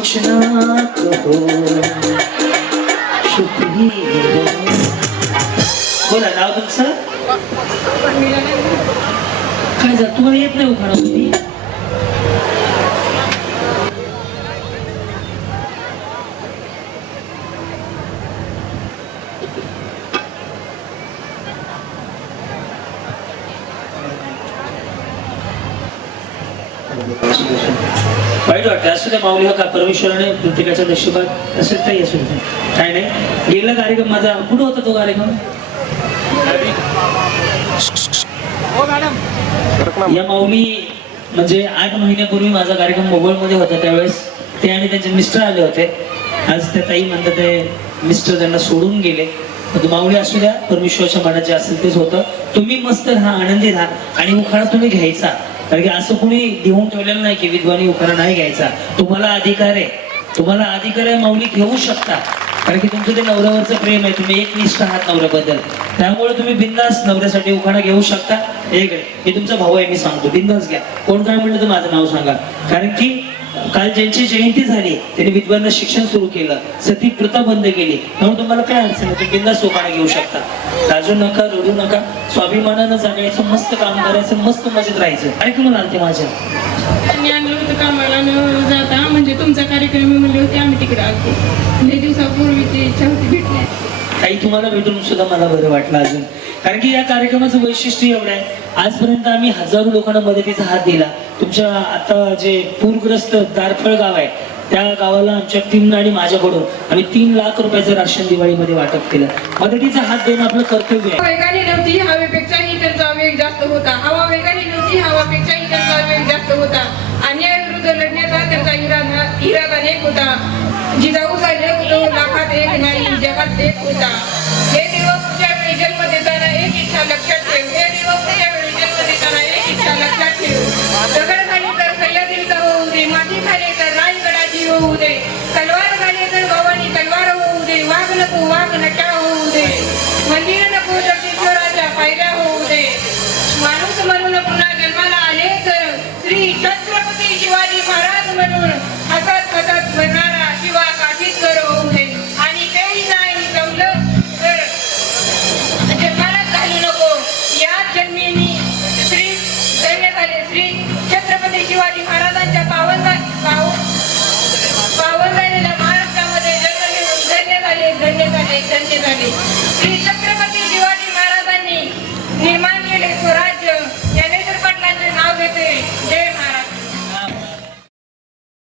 दक्षिणात होतो शुक्री बोला नाव तुमचं काय झालं तुम्हाला येत नाही उखाणा तुम्ही वाईट वाटतं. असू द्या माऊली हा का परमेश्वराने प्रत्येकाच्या नशिबात असेल काही असू दे. काय नाही. गेला कार्यक्रम माझा कुठं होता तो कार्यक्रम? या माऊली म्हणजे आठ महिन्यापूर्वी माझा कार्यक्रम मोबाईलमध्ये होता त्यावेळेस. ते आणि त्यांचे मिस्टर आले होते. आज त्या ताई म्हणतात ते मिस्टर त्यांना सोडून गेले. माऊली असू द्या परमेश्वराच्या मनात जे असेल तेच होतं. तुम्ही मस्त राहा आनंदी राहा आणि उखाणा तुम्ही घ्यायचा. कारण की असं कोणी लिहून ठेवलेलं नाही की विद्वानी उखाणा नाही घ्यायचा. तुम्हाला अधिकार आहे. तुम्हाला अधिकार आहे माऊली घेऊ शकता. कारण की तुमचं ते नवऱ्यावरचं प्रेम आहे. तुम्ही एक निष्ठ आहात नवऱ्याबद्दल. त्यामुळे तुम्ही बिंदास नवऱ्यासाठी उखाणा घेऊ शकता. एक आहे हे तुमचा भाऊ आहे मी सांगतो. बिंदास घ्या. कोण काय म्हणलं तर माझं नाव सांगा. कारण की काल ज्यांची जयंती झाली त्यांनी विद्वांना शिक्षण सुरू केलं. सती प्रथा बंद केली. म्हणून तुम्हाला काय अडचण आहे? तुम्ही बिंदा उखाणा घेऊ शकता. लाजू नका रडू नका. स्वाभिमानानं जगायचं मस्त काम करायचं मस्त मजेत राहायचं. काय म्हणाल ते माझ्या? मी आणलं होतं कामाला न जाता म्हणजे तुमचा कार्यक्रम म्हणले होते आम्ही तिकडे आलो लई दिवसापूर्वीची इच्छा होती भेटली. तुम्हाला भेटून सुद्धा मला बरं वाटलं अजून. कारण की या कार्यक्रमाचं वैशिष्ट्य एवढं आहे आजपर्यंत आम्ही हजारो लोकांना मदतीचा हात दिला. तुमच्या आता जे पूरग्रस्त दारफळ गाव आहे त्या गावाला आमच्या टीमनं आणि माझ्याकडून आम्ही तीन लाख रुपयाचं राशन दिवाळीमध्ये वाटप केलं. मदतीचा हात देणं आपलं कर्तव्य आहे. वेगाने नव्हती हवेपेक्षाही त्यांचा वेग जास्त होता. हवा वेगाने नव्हती हवापेक्षाही त्यांचा वेग जास्त होता. अन्यायाविरुद्ध लढण्याचा त्यांचा इरादा इरादा एक होता. जिजाऊ झाले होतो लाखात एक नाही जगात एक होता. हे देव पुढच्या वेळी जन्म देताना एक इच्छा लक्षात ठेव. हे देव पुढच्या वेळी जन्म देताना एक इच्छा लक्षात ठेव. दगड खाली तर सह्याद्रीचा होऊ दे माती खाली तर राजगडाची होऊ दे. तलवार खाली तर भवानी तलवार होऊ दे वाघ नको वाघ नटा होऊ दे. मंदिर नको जगदीश्वराच्या पायऱ्या होऊ दे. माणूस म्हणून पुन्हा जन्माला आले तर श्री छत्रपती शिवाजी महाराज म्हणून वेतन मिळाले